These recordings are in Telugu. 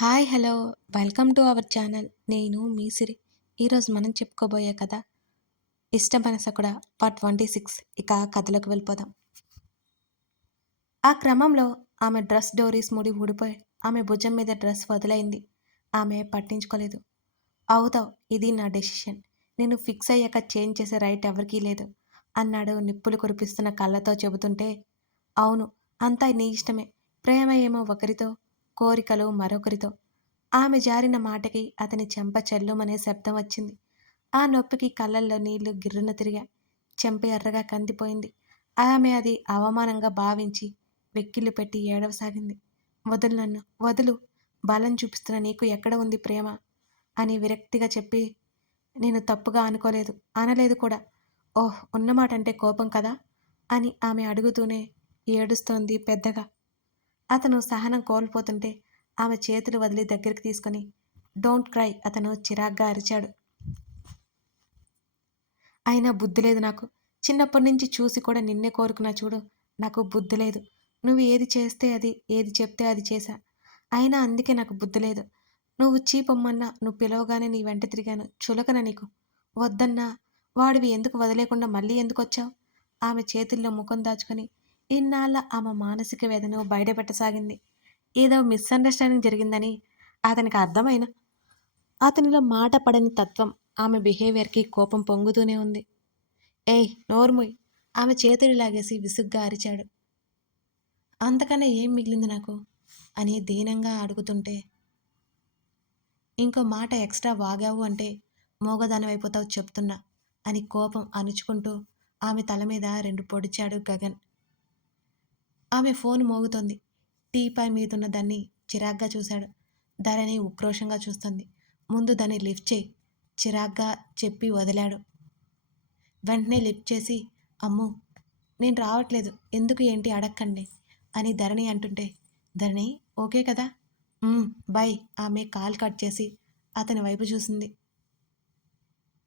Hi hello. Welcome to our channel. నేను మీ సిరి. ఈరోజు మనం చెప్పుకోబోయే కథ ఇష్టమనసకుడ పార్ట్ ట్వంటీ సిక్స్. ఇక కథలోకి వెళ్ళిపోదాం. ఆ క్రమంలో ఆమె డ్రెస్ డోరీస్ ముడి ఊడిపోయి ఆమె భుజం మీద డ్రెస్ వదిలైంది ఆమె పట్టించుకోలేదు. అవుతావు ఇది నా డెసిషన్. నేను ఫిక్స్ అయ్యాక చేంజ్ చేసే రైట్ ఎవరికీ లేదు అన్నాడు నిప్పులు కురిపిస్తున్న కళ్ళతో చెబుతుంటే అవును అంతా నీ ఇష్టమే. ప్రేమ ఏమో ఒకరితో కోరికలు మరొకరితో. ఆమె జారిన మాటకి అతని చెంప చెల్లుమనే శబ్దం వచ్చింది. ఆ నొప్పికి కళ్ళల్లో నీళ్ళు గిర్రున తిరిగా చెంప ఎర్రగా కందిపోయింది. ఆమె అది అవమానంగా భావించి వెక్కిళ్ళు పెట్టి ఏడవసాగింది. వదులు నన్ను వదులు బలం చూపిస్తున్న నీకు ఎక్కడ ఉంది ప్రేమ? అని విరక్తిగా చెప్పి నేను తప్పుగా అనుకోలేదు అనలేదు కూడా. ఓహ్ ఉన్నమాట అంటే కోపం కదా? అని ఆమె అడుగుతూనే ఏడుస్తోంది పెద్దగా. అతను సహనం కోల్పోతుంటే ఆమె చేతులు వదిలి దగ్గరికి తీసుకొని డోంట్ క్రై అతను చిరాగ్గా అరిచాడు. అయినా బుద్ధి లేదు నాకు. చిన్నప్పటి నుంచి చూసి కూడా నిన్నే కోరుకున్నా చూడు. నాకు బుద్ధి లేదు. నువ్వు ఏది చేస్తే అది ఏది చెప్తే అది చేశా. అయినా అందుకే నాకు బుద్ధి లేదు. నువ్వు చీపమ్మన్నా నువ్వు పిలవగానే నీ వెంట తిరిగాను. చులకన నీకు. వద్దన్నా. వాడివి ఎందుకు వదిలేకుండా మళ్ళీ ఎందుకు వచ్చావు ఆమె చేతుల్లో ముఖం దాచుకొని ఇన్నాళ్ళ ఆమె మానసిక వేదన బయటపెట్టసాగింది. ఏదో మిస్అండర్స్టాండింగ్ జరిగిందని అతనికి అర్థమైన? అతనిలో మాట పడని తత్వం ఆమె బిహేవియర్కి కోపం పొంగుతూనే ఉంది. ఏయ్ నోర్ముయ్ ఆమె చేతులు లాగేసి విసుగ్గా అరిచాడు. అంతకన్నా ఏం మిగిలింది నాకు? అని దీనంగా అడుగుతుంటే ఇంకో మాట ఎక్స్ట్రా వాగావు అంటే మోగదానమైపోతావు చెప్తున్నా అని కోపం అణుచుకుంటూ ఆమె తల మీద రెండు పొడిచాడు గగన్. ఆమె ఫోన్ మోగుతోంది. టీపాయ్ మీదున్న దాన్ని చిరాగ్గా చూశాడు. ధరణి ఉక్రోషంగా చూస్తుంది. ముందు దాన్ని లిఫ్ట్ చేయి. చిరాగ్గా చెప్పి వదిలాడు. వెంటనే లిఫ్ట్ చేసి అమ్ము నేను రావట్లేదు. ఎందుకు ఏంటి అడక్కండి? అని ధరణి అంటుంటే ధరణి ఓకే కదా? బై ఆమె కాల్ కట్ చేసి అతని వైపు చూసింది.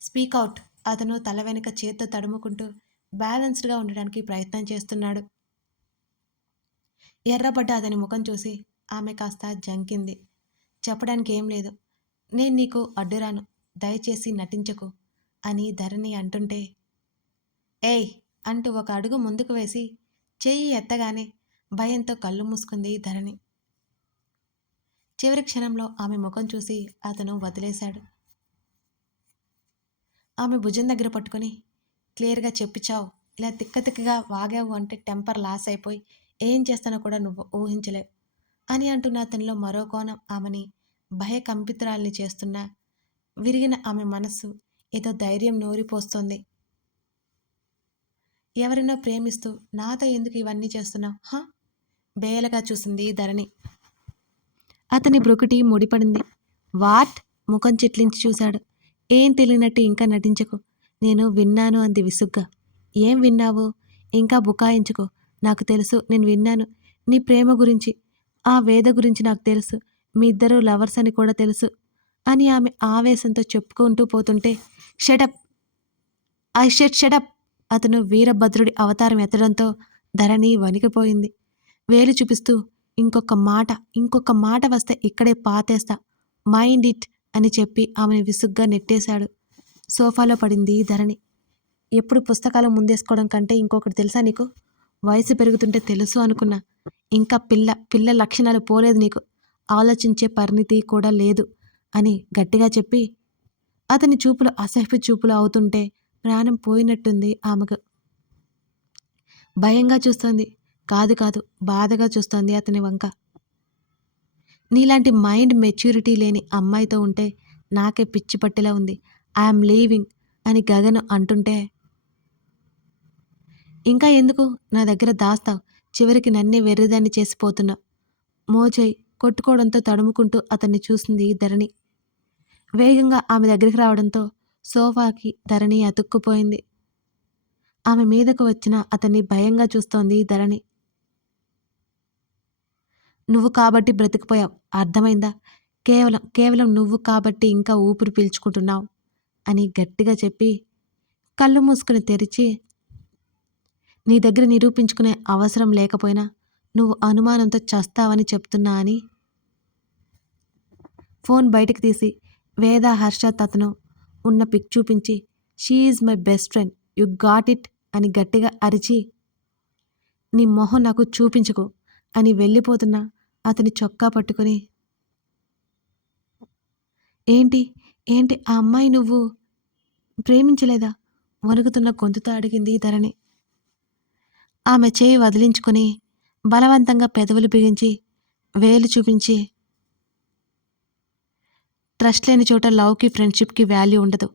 Speak out. అతను తల వెనుక చేత్తో తడుముకుంటూ బ్యాలెన్స్డ్గా ఉండడానికి ప్రయత్నం చేస్తున్నాడు. ఎర్రబడ్డ అతని ముఖం చూసి ఆమె కాస్త జంకింది. చెప్పడానికి ఏం లేదు. నేను నీకు అడ్డురాను. దయచేసి నటించకు అని ధరణి అంటుంటే ఏయ్ అంటూ ఒక అడుగు ముందుకు వేసి చెయ్యి ఎత్తగానే భయంతో కళ్ళు మూసుకుంది ధరణి. చివరి క్షణంలో ఆమె ముఖం చూసి అతను వదిలేశాడు. ఆమె భుజం దగ్గర పట్టుకొని క్లియర్గా చెప్పిచావు ఇలా తిక్క తిక్కగా వాగావు అంటే టెంపర్ లాస్ అయిపోయి ఏం చేస్తానో కూడా నువ్వు ఊహించలేవు అని అంటున్న అతనిలో మరో కోణం. ఆమెని భయకంపితురాల్ని చేస్తున్న విరిగిన ఆమె మనస్సు ఏదో ధైర్యం నూరిపోస్తోంది. ఎవరినో ప్రేమిస్తూ నాతో ఎందుకు ఇవన్నీ చేస్తున్నావు? హా? బేలగా చూసింది ధరణి. అతని బ్రుకుటి ముడిపడింది. వాట్? ముఖం చిట్లించి చూశాడు. ఏం తెలియనట్టు ఇంకా నటించకు. నేను విన్నాను అంది విసుగ్గా. ఏం విన్నావు? ఇంకా బుకాయించుకో. నాకు తెలుసు నేను విన్నాను. నీ ప్రేమ గురించి ఆ వేద గురించి నాకు తెలుసు. మీ ఇద్దరు లవర్స్ అని కూడా తెలుసు. అని ఆమె ఆవేశంతో చెప్పుకుంటూ పోతుంటే షటప్ ఐ షెట్ షటప్ అతను వీరభద్రుడి అవతారం ఎత్తడంతో ధరణి వణికిపోయింది. వేలు చూపిస్తూ ఇంకొక మాట ఇంకొక మాట వస్తే ఇక్కడే పాతేస్తా. మైండ్ ఇట్ అని చెప్పి ఆమెను విసుగ్గా నెట్టేశాడు. సోఫాలో పడింది ధరణి. ఎప్పుడు పుస్తకాలు ముందేసుకోవడం కంటే ఇంకొకటి తెలుసా నీకు? వయసు పెరుగుతుంటే తెలుసు అనుకున్నా. ఇంకా పిల్ల పిల్ల లక్షణాలు పోలేదు నీకు. ఆలోచించే పరిణితి కూడా లేదు అని గట్టిగా చెప్పి అతని చూపులు అసహ్య చూపులు అవుతుంటే ప్రాణం పోయినట్టుంది ఆమెకు. భయంగా చూస్తోంది. కాదు కాదు బాధగా చూస్తోంది అతని వంక. నీలాంటి మైండ్ మెచ్యూరిటీ లేని అమ్మాయితో ఉంటే నాకే పిచ్చి పట్టేలా ఉంది. ఐఎమ్ లీవింగ్ అని గగను అంటుంటే ఇంకా ఎందుకు నా దగ్గర దాస్తావు? చివరికి నన్నే వెర్రిదాన్ని చేసిపోతున్నా మోజయ్ కొట్టుకోవడంతో తడుముకుంటూ అతన్ని చూసింది ధరణి. వేగంగా ఆమె దగ్గరికి రావడంతో సోఫాకి ధరణి అతుక్కుపోయింది. ఆమె మీదకు వచ్చిన అతన్ని భయంగా చూస్తోంది ధరణి. నువ్వు కాబట్టి బ్రతికిపోయావు. అర్థమైందా? కేవలం కేవలం నువ్వు కాబట్టి ఇంకా ఊపిరి పీల్చుకుంటున్నావు అని గట్టిగా చెప్పి కళ్ళు మూసుకుని తెరిచి నీ దగ్గర నిరూపించుకునే అవసరం లేకపోయినా నువ్వు అనుమానంతో చస్తావని చెప్తున్నా అని. ఫోన్ బయటకు తీసి వేద హర్షత్ అతను ఉన్న పిక్ చూపించి she is my best friend you got it అని గట్టిగా అరిచి నీ మొహం నాకు చూపించకు అని వెళ్ళిపోతున్న అతని చొక్కా పట్టుకొని ఏంటి ఏంటి ఆ అమ్మాయి నువ్వు? ప్రేమించలేదా? వణుకుతున్న గొంతుతో అడిగింది ధరణి. ఆమె చేయి వదిలించుకొని బలవంతంగా పెదవులు బిగించి వేలు చూపించి ట్రస్ట్ లేని చోట లవ్కి ఫ్రెండ్షిప్కి వాల్యూ ఉండదు.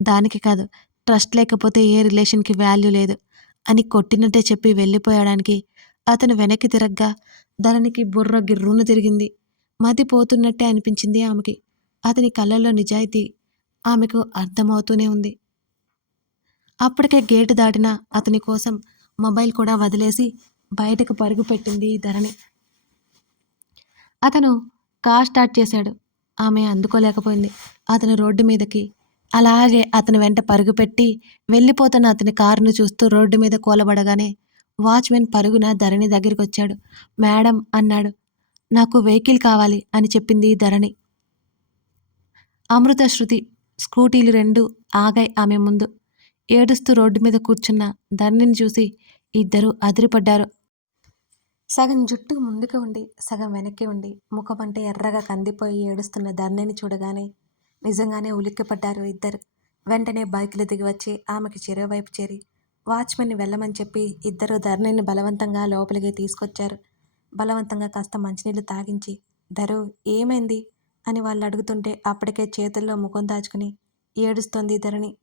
దానికి కాదు ట్రస్ట్ లేకపోతే ఏ రిలేషన్కి వాల్యూ లేదు అని కొట్టినట్టే చెప్పి వెళ్ళిపోయడానికి అతను వెనక్కి తిరగ్గా ధరణికి బుర్ర గిర్రున తిరిగింది. మతి పోతున్నట్టే అనిపించింది ఆమెకి. అతని కళ్ళల్లో నిజాయితీ ఆమెకు అర్థమవుతూనే ఉంది. అప్పటికే గేటు దాటిన అతని కోసం మొబైల్ కూడా వదిలేసి బయటకు పరుగు పెట్టింది ధరణి. అతను కార్ స్టార్ట్ చేశాడు. ఆమె అందుకోలేకపోయింది. అతను రోడ్డు మీదకి అలాగే అతని వెంట పరుగుపెట్టి వెళ్ళిపోతున్న అతని కారును చూస్తూ రోడ్డు మీద కూలబడగానే వాచ్మెన్ పరుగున ధరణి దగ్గరికి వచ్చాడు మేడం అన్నాడు. నాకు వెహికల్ కావాలి అని చెప్పింది ధరణి. అమృత శృతి స్కూటీలు రెండు ఆగాయి ఆమె ముందు. ఏడుస్తూ రోడ్డు మీద కూర్చున్న ధరణిని చూసి ఇద్దరు అదిరిపడ్డారు. సగం జుట్టు ముందుకు ఉండి సగం వెనక్కి ఉండి ముఖం అంటే ఎర్రగా కందిపోయి ఏడుస్తున్న ధరణిని చూడగానే నిజంగానే ఉలిక్కిపడ్డారు ఇద్దరు. వెంటనే బైకులు దిగి వచ్చి ఆమెకి చెరువువైపు చేరి వాచ్మెన్ని వెళ్ళమని చెప్పి ఇద్దరు ధరణిని బలవంతంగా లోపలికి తీసుకొచ్చారు. బలవంతంగా కాస్త మంచినీళ్ళు తాగించి ధరు ఏమైంది? అని వాళ్ళు అడుగుతుంటే అప్పటికే చేతుల్లో ముఖం దాచుకుని ఏడుస్తోంది ధరణి.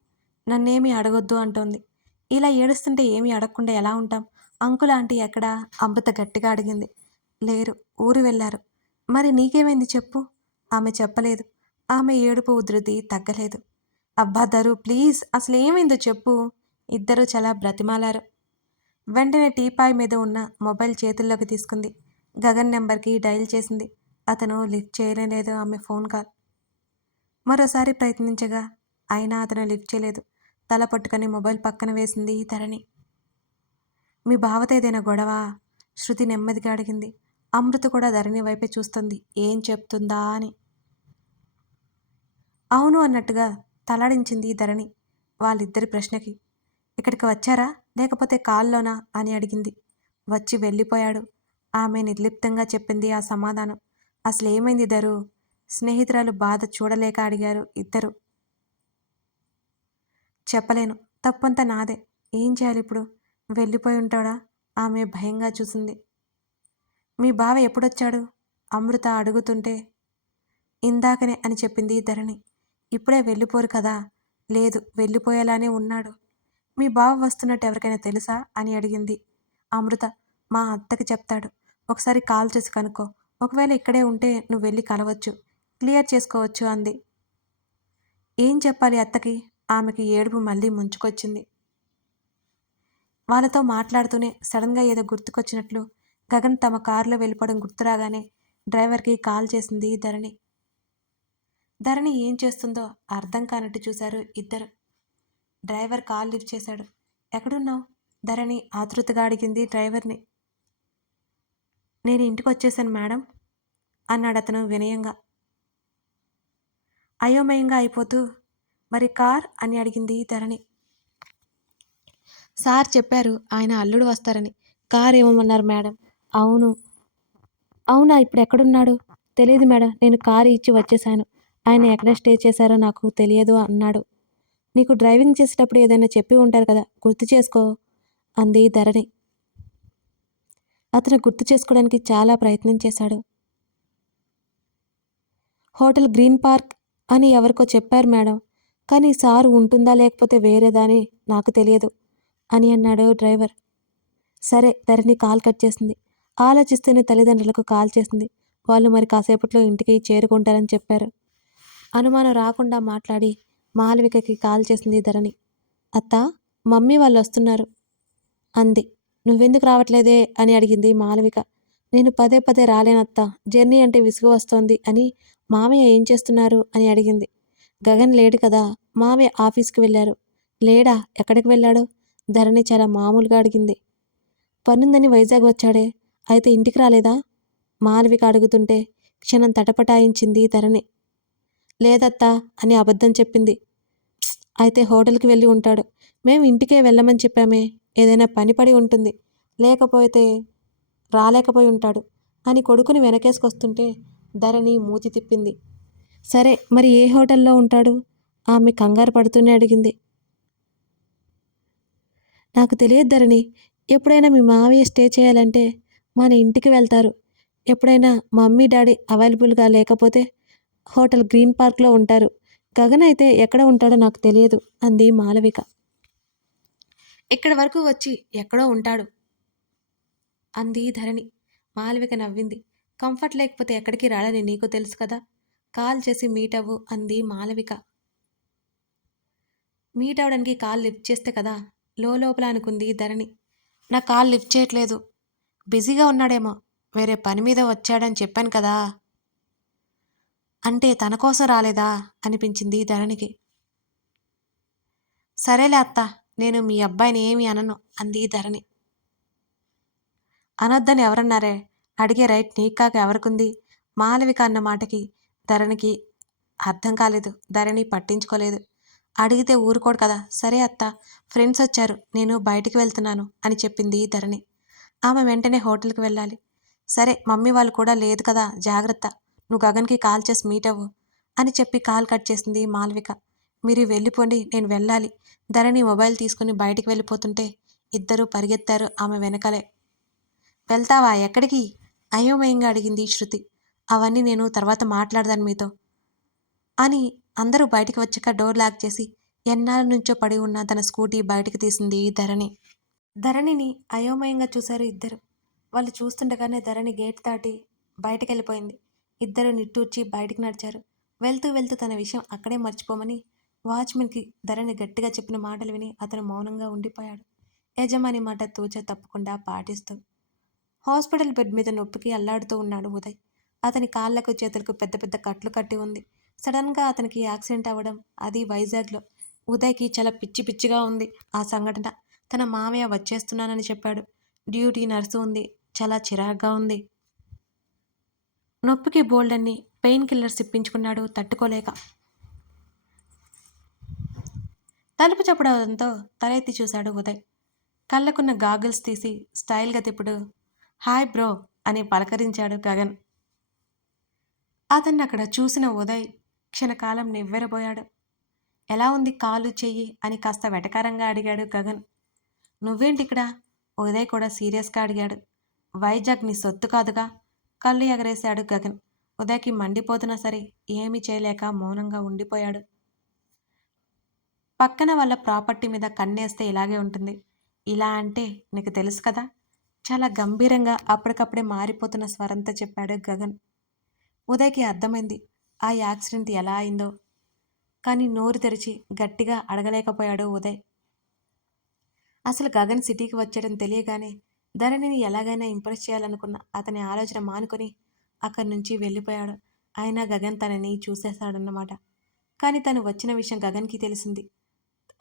నన్నేమీ అడగొద్దు అంటోంది. ఇలా ఏడుస్తుంటే ఏమీ అడగకుండా ఎలా ఉంటాం? అంకుల్ ఆంటీ ఎక్కడా? అమృత గట్టిగా అడిగింది. లేరు ఊరు వెళ్ళారు. మరి నీకేమైంది చెప్పు? ఆమె చెప్పలేదు. ఆమె ఏడుపు ఉధృతి తగ్గలేదు. అబ్బా దరు ప్లీజ్ అసలు ఏమైందో చెప్పు. ఇద్దరూ చాలా బ్రతిమాలారు. వెంటనే టీపాయ్ మీద ఉన్న మొబైల్ చేతుల్లోకి తీసుకుంది. గగన్ నెంబర్కి డయల్ చేసింది. అతను లిఫ్ట్ చేయలేదు ఆమె ఫోన్ కాల్. మరోసారి ప్రయత్నించగా అయినా అతను లిఫ్ట్ చేయలేదు. తల పట్టుకొని మొబైల్ పక్కన వేసింది ధరణి మీ బావతో ఏదైనా గొడవ? శృతి నెమ్మదిగా అడిగింది. అమృత కూడా ధరణి వైపే చూస్తుంది. ఏం చెప్తుందా అని. అవును అన్నట్టుగా తలాడించింది ధరణి వాళ్ళిద్దరి ప్రశ్నకి. ఇక్కడికి వచ్చారా? లేకపోతే కాల్లోనా? అని అడిగింది. వచ్చి వెళ్ళిపోయాడు. ఆమె నిర్లిప్తంగా చెప్పింది ఆ సమాధానం. అసలు ఏమైంది ధరు స్నేహితురాలు బాధ చూడలేక అడిగారు ఇద్దరు. చెప్పలేను. తప్పంతా నాదే. ఏం చేయాలి ఇప్పుడు? వెళ్ళిపోయి ఉంటాడా? ఆమె భయంగా చూసింది. మీ బావ ఎప్పుడొచ్చాడు? అమృత అడుగుతుంటే ఇందాకనే అని చెప్పింది ధరణి. ఇప్పుడే వెళ్ళిపోరు కదా? లేదు వెళ్ళిపోయేలానే ఉన్నాడు. మీ బావ వస్తున్నట్టు ఎవరికైనా తెలుసా? అని అడిగింది. అమృత మా అత్తకి చెప్తాడు. ఒకసారి కాల్ చేసి కనుక్కో. ఒకవేళ ఇక్కడే ఉంటే నువ్వు వెళ్ళి కలవచ్చు. క్లియర్ చేసుకోవచ్చు అంది. ఏం చెప్పాలి అత్తకి? ఆమెకి ఏడుపు మళ్ళీ ముంచుకొచ్చింది. వాళ్ళతో మాట్లాడుతూనే సడన్గా ఏదో గుర్తుకొచ్చినట్లు గగన్ తమ కారులో వెళ్ళిపోవడం గుర్తురాగానే డ్రైవర్కి కాల్ చేసింది ధరణి. ధరణి ఏం చేస్తుందో అర్థం కానట్టు చూశారు ఇద్దరు. డ్రైవర్ కాల్ లిఫ్ట్ చేశాడు. ఎక్కడున్నావు? ధరణి ఆతృతగా అడిగింది డ్రైవర్ని. నేను ఇంటికి వచ్చేసాను మేడం అన్నాడు అతను వినయంగా. అయోమయంగా అయిపోతూ మరి కార్? అని అడిగింది ధరణి. సార్ చెప్పారు ఆయన అల్లుడు వస్తారని. కార్ ఇవ్వమన్నారు మేడం. అవును. అవునా ఇప్పుడు ఎక్కడున్నాడు తెలియదు మేడం నేను కారు ఇచ్చి వచ్చేసాను ఆయన ఎక్కడ స్టే చేశారో నాకు తెలియదు అన్నాడు. నీకు డ్రైవింగ్ చేసేటప్పుడు ఏదైనా చెప్పి ఉంటారు కదా గుర్తు చేసుకో అంది ధరణి. అతను గుర్తు చేసుకోవడానికి చాలా ప్రయత్నం చేశాడు. హోటల్ గ్రీన్ పార్క్ అని ఎవరికో చెప్పారు మేడం. కానీ సారు ఉంటుందా లేకపోతే వేరేదా అని నాకు తెలియదు అని అన్నాడు డ్రైవర్. సరే ధరణి కాల్ కట్ చేసింది. ఆలోచిస్తూనే తల్లిదండ్రులకు కాల్ చేసింది. వాళ్ళు మరి కాసేపట్లో ఇంటికి చేరుకుంటారని చెప్పారు. అనుమానం రాకుండా మాట్లాడి మాలవికకి కాల్ చేసింది ధరణి. అత్త మమ్మీ వాళ్ళు వస్తున్నారు. అంది. నువ్వెందుకు రావట్లేదే అని అడిగింది మాలవిక. నేను పదే పదే రాలేనత్త. జర్నీ అంటే విసుగు వస్తోంది అని మామయ్య ఏం చేస్తున్నారు అని అడిగింది. గగన్ లేడు కదా. మామయ్య ఆఫీస్కి వెళ్ళారు. లేడా? ఎక్కడికి వెళ్ళాడు? ధరణి చాలా మామూలుగా అడిగింది. పనుందని వైజాగ్ వచ్చాడే. అయితే ఇంటికి రాలేదా? మాలవిక అడుగుతుంటే క్షణం తటపటాయించింది ధరణి. లేదత్తా అని అబద్ధం చెప్పింది. అయితే హోటల్కి వెళ్ళి ఉంటాడు. మేము ఇంటికే వెళ్ళమని చెప్పామే. ఏదైనా పని పడి ఉంటుంది. లేకపోతే రాలేకపోయి ఉంటాడు అని కొడుకుని వెనకేసుకొస్తుంటే ధరణి మూతి తిప్పింది. సరే మరి ఏ హోటల్లో ఉంటాడు? ఆమె కంగారు పడుతూనే అడిగింది. నాకు తెలియదు ధరణి ఎప్పుడైనా మీ మావయ్య స్టే చేయాలంటే మన ఇంటికి వెళ్తారు. ఎప్పుడైనా మమ్మీ డాడీ అవైలబుల్గా లేకపోతే హోటల్ గ్రీన్ పార్క్లో ఉంటారు. గగన్ అయితే ఎక్కడ ఉంటాడో నాకు తెలియదు అంది మాలవిక. ఇక్కడి వరకు వచ్చి ఎక్కడో ఉంటాడు అంది ధరణి. మాలవిక నవ్వింది. కంఫర్ట్ లేకపోతే ఎక్కడికి రాడని నీకు తెలుసు కదా? కాల్ చేసి మీట్ అవ్వు అంది మాలవిక. మీట్ అవడానికి కాల్ లిఫ్ట్ చేస్తే కదా? లోపల అనుకుంది ధరణి. నా కాల్ లిఫ్ట్ చేయట్లేదు. బిజీగా ఉన్నాడేమో. వేరే పని మీద వచ్చాడని చెప్పాను కదా? అంటే తన కోసం రాలేదా? అనిపించింది ధరణికి. సరేలే అత్త నేను మీ అబ్బాయిని ఏమి అనను అంది ధరణి. అనొద్దని ఎవరన్నారే? అడిగే రైట్ నీకాక కాక ఎవరికుంది? మాలవిక అన్న మాటకి ధరణికి అర్థం కాలేదు. ధరణి పట్టించుకోలేదు. అడిగితే ఊరుకోడు కదా. సరే అత్త ఫ్రెండ్స్ వచ్చారు. నేను బయటికి వెళ్తున్నాను అని చెప్పింది ధరణి. ఆమె వెంటనే హోటల్కి వెళ్ళాలి. సరే మమ్మీ వాళ్ళు కూడా లేదు కదా. జాగ్రత్త. నువ్వు గగన్కి కాల్ చేసి మీట్ అవ్వు అని చెప్పి కాల్ కట్ చేసింది మాల్విక. మీరు వెళ్ళిపోండి నేను వెళ్ళాలి. ధరణి మొబైల్ తీసుకుని బయటికి వెళ్ళిపోతుంటే ఇద్దరూ పరిగెత్తారు ఆమె వెనకలే. వెళ్తావా? ఎక్కడికి? అయోమయంగా అడిగింది శృతి. అవన్నీ నేను తర్వాత మాట్లాడదాను మీతో అని అందరూ బయటికి వచ్చాక డోర్ లాక్ చేసి ఎన్నాళ్ళ నుంచో పడి ఉన్న తన స్కూటీ బయటకు తీసింది ధరణి. ధరణిని అయోమయంగా చూశారు ఇద్దరు. వాళ్ళు చూస్తుండగానే ధరణి గేట్ దాటి బయటికి వెళ్ళిపోయింది ఇద్దరు నిట్టూర్చి బయటికి నడిచారు. వెళ్తూ వెళ్తూ తన విషయం అక్కడే మర్చిపోమని వాచ్మెన్కి ధరణి గట్టిగా చెప్పిన మాటలు విని అతను మౌనంగా ఉండిపోయాడు. యజమాని మాట తూచ తప్పకుండా పాటిస్తూ హాస్పిటల్ బెడ్ మీద నొప్పికి అల్లాడుతూ ఉన్నాడు ఉదయ్. అతని కాళ్ళకు చేతులకు పెద్ద పెద్ద కట్లు కట్టి ఉంది. సడన్గా అతనికి యాక్సిడెంట్ అవ్వడం అది వైజాగ్లో. ఉదయ్కి చాలా పిచ్చి పిచ్చిగా ఉంది ఆ సంఘటన. తన మామయ్య వచ్చేస్తున్నానని చెప్పాడు. డ్యూటీ నర్సు ఉంది. చాలా చిరాగ్గా ఉంది. నొప్పికి బోల్డ్ పెయిన్ కిల్లర్స్ ఇప్పించుకున్నాడు తట్టుకోలేక. తలుపు చెప్పడంతో తలెత్తి చూశాడు ఉదయ్. కళ్ళకున్న గాగుల్స్ తీసి స్టైల్గా తిప్పుడు. హాయ్ బ్రో అని పలకరించాడు గగన్. అతన్ని అక్కడ చూసిన ఉదయ్ క్షణకాలం నివ్వెరబోయాడు. ఎలా ఉంది కాలు చెయ్యి? అని కాస్త వెటకారంగా అడిగాడు గగన్. నువ్వేంటి ఇక్కడ ఉదయ్ కూడా సీరియస్గా అడిగాడు. వైజాగ్ నీ సొత్తు కాదుగా? కళ్ళు ఎగరేశాడు గగన్. ఉదయ్కి మండిపోతున్నా సరే ఏమీ చేయలేక మౌనంగా ఉండిపోయాడు. పక్కన వాళ్ళ ప్రాపర్టీ మీద కన్నేస్తే ఇలాగే ఉంటుంది. ఇలా అంటే నీకు తెలుసు కదా? చాలా గంభీరంగా అప్పటికప్పుడే మారిపోతున్న స్వరంతో చెప్పాడు గగన్. ఉదయ్కి అర్థమైంది. ఆ యాక్సిడెంట్ ఎలా అయిందో. కానీ నోరు తెరిచి గట్టిగా అడగలేకపోయాడు ఉదయ్. అసలు గగన్ సిటీకి వచ్చాడని తెలియగానే ధరణిని ఎలాగైనా ఇంప్రెస్ చేయాలనుకున్న అతని ఆలోచన మానుకొని అక్కడి నుంచి వెళ్ళిపోయాడు. అయినా గగన్ తనని చూసేశాడన్నమాట. కానీ తను వచ్చిన విషయం గగన్కి తెలిసింది.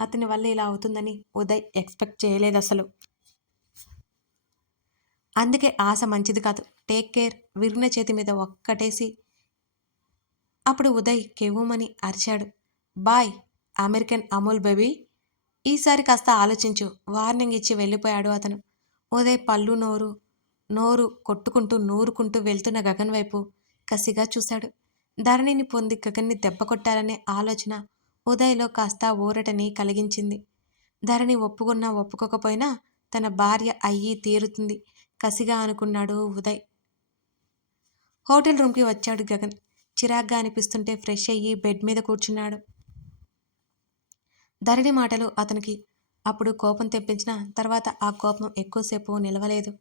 అతని వల్ల ఇలా అవుతుందని ఉదయ్ ఎక్స్పెక్ట్ చేయలేదు అసలు అందుకే ఆశ మంచిది కాదు. Take care. విరిగిన చేతి మీద ఒక్కటేసి. అప్పుడు ఉదయ్ కెవ్వుమని అరిచాడు. Boy American Amul baby. ఈసారి కాస్త ఆలోచించు. వార్నింగ్ ఇచ్చి వెళ్ళిపోయాడు అతను. ఉదయ్ పళ్ళు నోరు నోరు కొట్టుకుంటూ నూరుకుంటూ వెళ్తున్న గగన్ వైపు కసిగా చూశాడు. ధరణిని పొంది గగన్ని దెబ్బ కొట్టాలనే ఆలోచన ఉదయ్లో కాస్త ఊరటని కలిగించింది. ధరణి ఒప్పుకున్నా ఒప్పుకోకపోయినా తన భార్య అయ్యి తీరుతుంది. కసిగా అనుకున్నాడు ఉదయ్. హోటల్ రూమ్కి వచ్చాడు గగన్. చిరాగ్గా అనిపిస్తుంటే ఫ్రెష్ అయ్యి బెడ్ మీద కూర్చున్నాడు. ధరణి మాటలు అతనికి అప్పుడు కోపం తెప్పించిన తర్వాత ఆ కోపం ఎక్కువసేపు నిలవలేదు.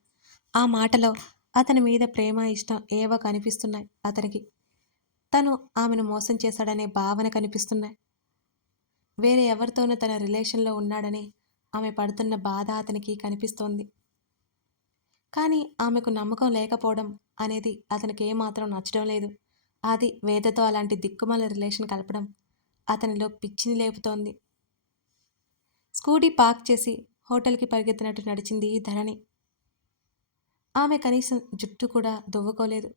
ఆ మాటలో అతని మీద ప్రేమ ఇష్టం ఏవో కనిపిస్తున్నాయి అతనికి. తను ఆమెను మోసం చేశాడనే భావన కనిపిస్తున్నాయి. వేరే ఎవరితోనూ తన రిలేషన్లో ఉన్నాడని ఆమె పడుతున్న బాధ అతనికి కనిపిస్తోంది. కానీ ఆమెకు నమ్మకం లేకపోవడం అనేది అతనికి ఏమాత్రం నచ్చడం లేదు. అది వేదతో అలాంటి దిక్కుమాల రిలేషన్ కలపడం అతనిలో పిచ్చిని లేపుతోంది. స్కూటీ పార్క్ చేసి హోటల్కి పరిగెత్తినట్టు నడిచింది ధరణి. ఆమె కనీసం జుట్టు కూడా దువ్వుకోలేదు.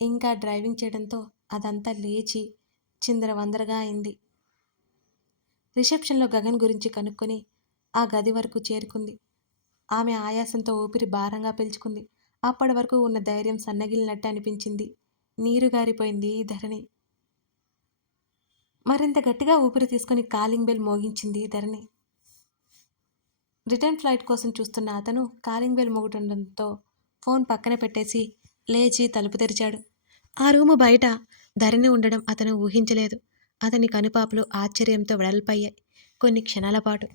ఇంకా డ్రైవింగ్ చేయడంతో అదంతా లేచి చిందరవందరగా అయింది. రిసెప్షన్లో గగన్ గురించి కనుక్కొని ఆ గది వరకు చేరుకుంది. ఆమె ఆయాసంతో ఊపిరి భారంగా పీల్చుకుంది. అప్పటి వరకు ఉన్న ధైర్యం సన్నగిలినట్టు అనిపించింది. నీరు గారిపోయింది ధరణి. మరింత గట్టిగా ఊపిరి తీసుకొని కాలింగ్ బెల్ మోగించింది ధరణి. రిటర్న్ ఫ్లైట్ కోసం చూస్తున్న అతను కాలింగ్ బెల్ మోగుతుండడంతో ఫోన్ పక్కన పెట్టేసి లేచి తలుపు తెరిచాడు. ఆ రూము బయట ధరణి ఉండడం అతను ఊహించలేదు. అతని కనుపాపలు ఆశ్చర్యంతో వెడల్పయ్యాయి. కొన్ని క్షణాల పాటు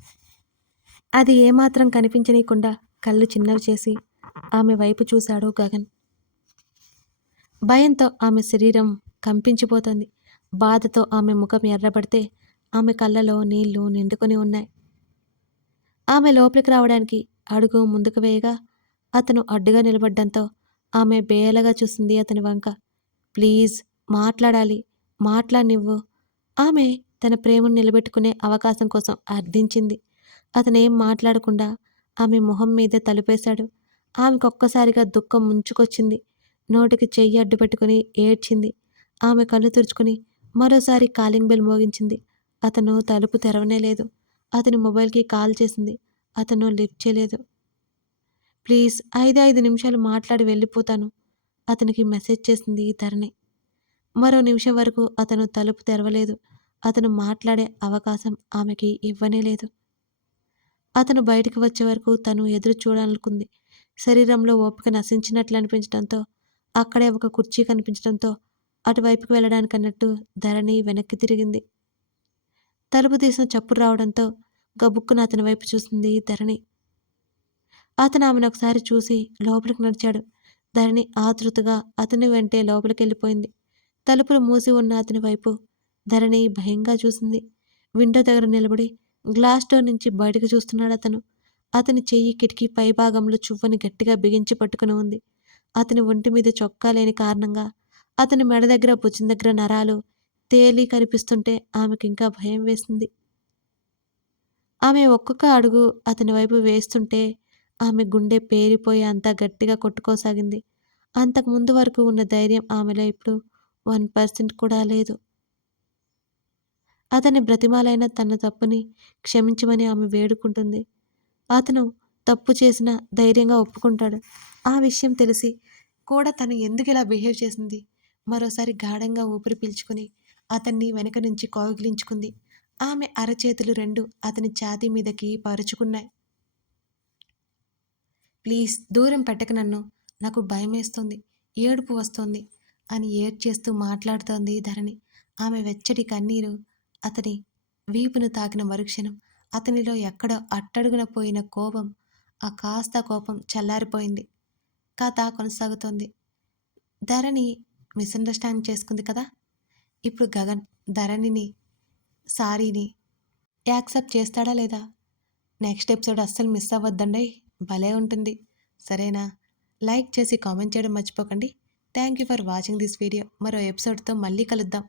అది ఏమాత్రం కనిపించనీయకుండా కళ్ళు చిన్నవి చేసి ఆమె వైపు చూశాడు గగన్. భయంతో ఆమె శరీరం కంపించిపోతుంది. బాధతో ఆమె ముఖం ఎర్రబడితే ఆమె కళ్ళలో నీళ్ళు నిండుకొని ఉన్నాయి. ఆమె లోపలికి రావడానికి అడుగు ముందుకు వేయగా అతను అడ్డుగా నిలబడ్డంతో ఆమె బేలగా చూసింది అతని వంక. ప్లీజ్ మాట్లాడాలి. మాట్లాడినివ్వు. ఆమె తన ప్రేమను నిలబెట్టుకునే అవకాశం కోసం అర్థించింది. అతనేం మాట్లాడకుండా ఆమె మొహం మీదే తలుపేశాడు. ఆమెకు ఒక్కసారిగా దుఃఖం ముంచుకొచ్చింది. నోటికి చెయ్యి అడ్డుపెట్టుకుని ఏడ్చింది. ఆమె కళ్ళు తుడుచుకుని మరోసారి కాలింగ్ బెల్ మోగించింది. అతను తలుపు తెరవనే లేదు. అతని మొబైల్కి కాల్ చేసింది. అతను లిఫ్ట్ చేయలేదు. ప్లీజ్ ఐదు ఐదు నిమిషాలు మాట్లాడి వెళ్ళిపోతాను అతనికి మెసేజ్ చేసింది ధరణి మరో నిమిషం వరకు అతను తలుపు తెరవలేదు. అతను మాట్లాడే అవకాశం ఆమెకి ఇవ్వనే లేదు. అతను బయటికి వచ్చే వరకు తను ఎదురు చూడాలనుకుంది. శరీరంలో ఓపిక నశించినట్లు అనిపించడంతో అక్కడే ఒక కుర్చీ కనిపించడంతో అటువైపుకి వెళ్ళడానికి అన్నట్టు ధరణి వెనక్కి తిరిగింది. తలుపు తీసిన చప్పుడు రావడంతో గబుక్కున అతని వైపు చూసింది ధరణి. అతను ఆమెను ఒకసారి చూసి లోపలికి నడిచాడు. ధరణి ఆతృతగా అతని వెంటే లోపలికి వెళ్ళిపోయింది. తలుపులు మూసి ఉన్న అతని వైపు ధరణి భయంగా చూసింది. విండో దగ్గర నిలబడి గ్లాస్ డోర్ నుంచి బయటకు చూస్తున్నాడు అతను. అతని చెయ్యి కిటికీ పైభాగంలో చువ్వని గట్టిగా బిగించి పట్టుకుని ఉంది. అతని ఒంటి మీద చొక్కా లేని కారణంగా అతని మెడ దగ్గర భుజం దగ్గర నరాలు తేలి కనిపిస్తుంటే ఆమెకు ఇంకా భయం వేసింది. ఆమె ఒక్కొక్క అడుగు అతని వైపు వేస్తుంటే ఆమె గుండె పేరిపోయి అంతా గట్టిగా కొట్టుకోసాగింది. అంతకు ముందు వరకు ఉన్న ధైర్యం ఆమెలో ఇప్పుడు వన్ పర్సెంట్ కూడా లేదు. అతని బ్రతిమాలైన తన తప్పుని క్షమించమని ఆమె వేడుకుంటుంది. అతను తప్పు చేసిన ధైర్యంగా ఒప్పుకుంటాడు. ఆ విషయం తెలిసి కూడా తను ఎందుకు ఇలా బిహేవ్ చేసింది? మరోసారి గాఢంగా ఊపిరి పీల్చుకుని అతన్ని వెనక నుంచి కౌగిలించుకుంది. ఆమె అరచేతులు రెండు అతని ఛాతీ మీదకి పరుచుకున్నాయి. ప్లీజ్ దూరం పెట్టక నన్ను. నాకు భయమేస్తోంది. ఏడుపు వస్తోంది అని ఏడ్చేస్తూ మాట్లాడుతోంది ధరణి. ఆమె వెచ్చటి కన్నీరు అతని వీపును తాకిన మరుక్షణం అతనిలో ఎక్కడో అట్టడుగున పోయిన కోపం ఆ కాస్త కోపం చల్లారిపోయింది. కథ కొనసాగుతోంది. ధరణి మిస్అండర్స్టాండ్ చేసుకుంది కదా? ఇప్పుడు గగన్ ధరణిని సారీని యాక్సెప్ట్ చేస్తాడా లేదా? నెక్స్ట్ ఎపిసోడ్ అస్సలు మిస్ అవ్వద్దండి. భలే ఉంటుంది. సరేనా? లైక్ చేసి కామెంట్ చేయడం మర్చిపోకండి. Thank you for watching this video. మరో ఎపిసోడ్తో మళ్ళీ కలుద్దాం.